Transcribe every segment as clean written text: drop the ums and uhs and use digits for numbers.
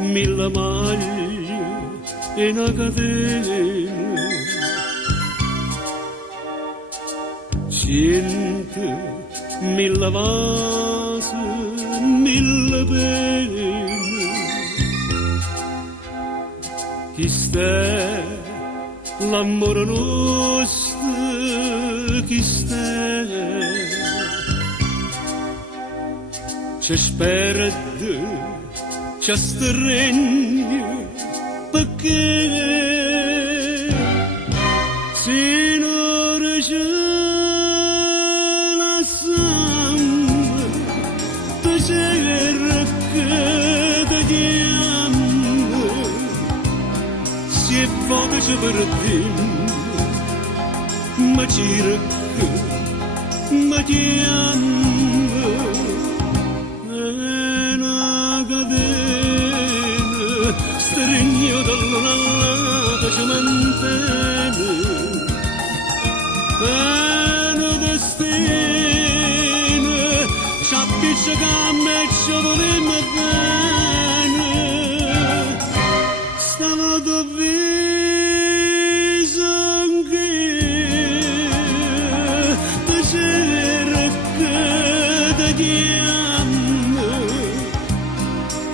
mille maglie e una catena, mille vasi, mille pene. Chi sta l'amore nostro, chi sta? Ci spera, ci stregna, perché se non c'è la sangue, tu sei che ti chiama, se vuoi ci perdiamo, ma ci ma chiama. Stregno dall'altra ci mantiene, un destino ci appiccica a me ci volemo bene. Stanotte viso anche ti cerca, ti chiama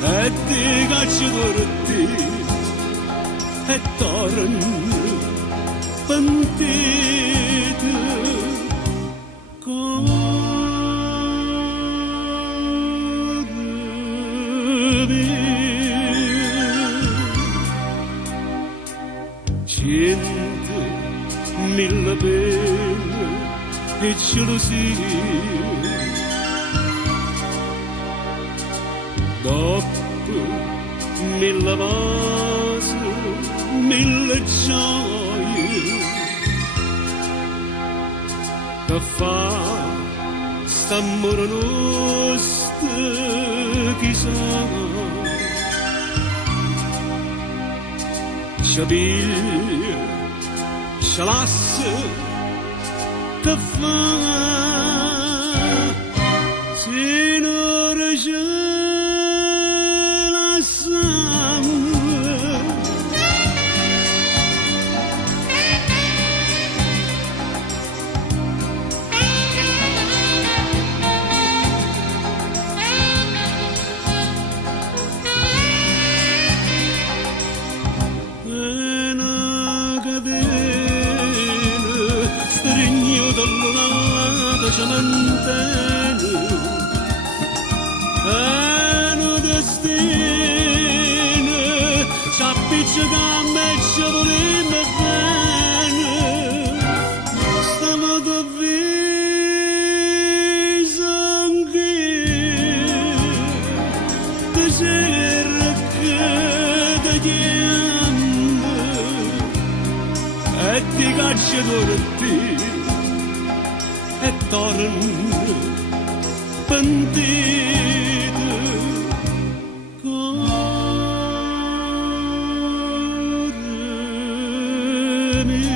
e ti caccio forte e torno pentito cento mille pene e gelosie dopo mille vasi, mille gioie che fa st'amore nostro chissà ci piglia, ci lascia che fa se non c'è ci mantiene, un destino ci appiccica a me ci volemo bene. Stanotte viso anche ti cerca, ti chiama e ti caccia forte e torno pentito cuore mio.